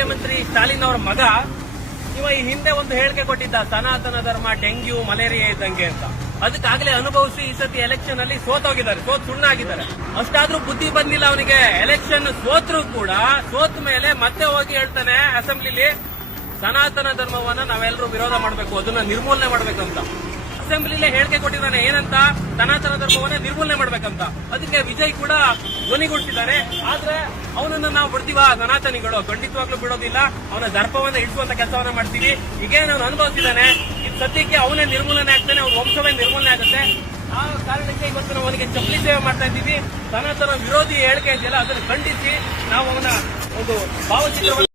ಮುಖ್ಯಮಂತ್ರಿ ಸ್ಟಾಲಿನ್ ಅವರ ಮಗ ಇವ ಈ ಹಿಂದೆ ಒಂದು ಹೇಳಿಕೆ ಕೊಟ್ಟಿದ್ದ, ಸನಾತನ ಧರ್ಮ ಡೆಂಗ್ಯೂ ಮಲೇರಿಯಾ ಇದ್ದಂಗೆ ಅಂತ. ಅದಕ್ಕಾಗಲೇ ಅನುಭವಿಸಿ ಈ ಸತಿ ಎಲೆಕ್ಷನ್ ಅಲ್ಲಿ ಸೋತೋಗಿದ್ದಾರೆ, ಸುಣ್ಣಾಗಿದ್ದಾರೆ. ಅಷ್ಟಾದ್ರೂ ಬುದ್ಧಿ ಬಂದಿಲ್ಲ ಅವನಿಗೆ. ಎಲೆಕ್ಷನ್ ಸೋತ್ರು ಕೂಡ ಸೋತ ಮೇಲೆ ಮತ್ತೆ ಹೋಗಿ ಹೇಳ್ತಾನೆ ಅಸೆಂಬ್ಲಿಲಿ, ಸನಾತನ ಧರ್ಮವನ್ನ ನಾವೆಲ್ಲರೂ ವಿರೋಧ ಮಾಡಬೇಕು, ಅದನ್ನ ನಿರ್ಮೂಲನೆ ಮಾಡಬೇಕಂತ. ಅಸೆಂಬ್ಲಿಲೇ ಹೇಳಿಕೆ ಕೊಟ್ಟಿದ್ದಾನೆ, ಏನಂತ? ಸನಾತನ ಧರ್ಮವನ್ನ ನಿರ್ಮೂಲನೆ ಮಾಡಬೇಕಂತ. ಅದಕ್ಕೆ ವಿಜಯ್ ಕೂಡ ಧ್ವನಿಗೂಡಿಸಿದ್ದಾರೆ. ಆದ್ರೆ ಅವನನ್ನ ನಾವು ಬಿಡ್ತೀವ ಸನಾತನಿಗಳು? ಖಂಡಿತವಾಗ್ಲೂ ಬಿಡೋದಿಲ್ಲ. ಅವನ ದರ್ಪವನ್ನ ಇಳಿಸುವಂತ ಕೆಲಸವನ್ನ ಮಾಡ್ತೀವಿ. ಈಗೇನು ಅವನು ಅನುಭವಿಸಿದ್ದಾನೆ, ಇದು ಸದ್ಯಕ್ಕೆ ಅವನೇ ನಿರ್ಮೂಲನೆ ಆಗ್ತಾನೆ, ಅವ್ರ ವಂಶವೇ ನಿರ್ಮೂಲನೆ ಆಗುತ್ತೆ. ಆ ಕಾರಣಕ್ಕೆ ಇವತ್ತು ನಾವು ಅವನಿಗೆ ಚಪ್ಪಲಿ ಸೇವೆ ಮಾಡ್ತಾ ಇದ್ದೀವಿ. ಸನಾತನ ವಿರೋಧಿ ಹೇಳಿಕೆ ಇದೆಯಲ್ಲ, ಅದನ್ನು ಖಂಡಿಸಿ ನಾವು ಅವನ ಒಂದು ಭಾವಚಿತ್ರವನ್ನು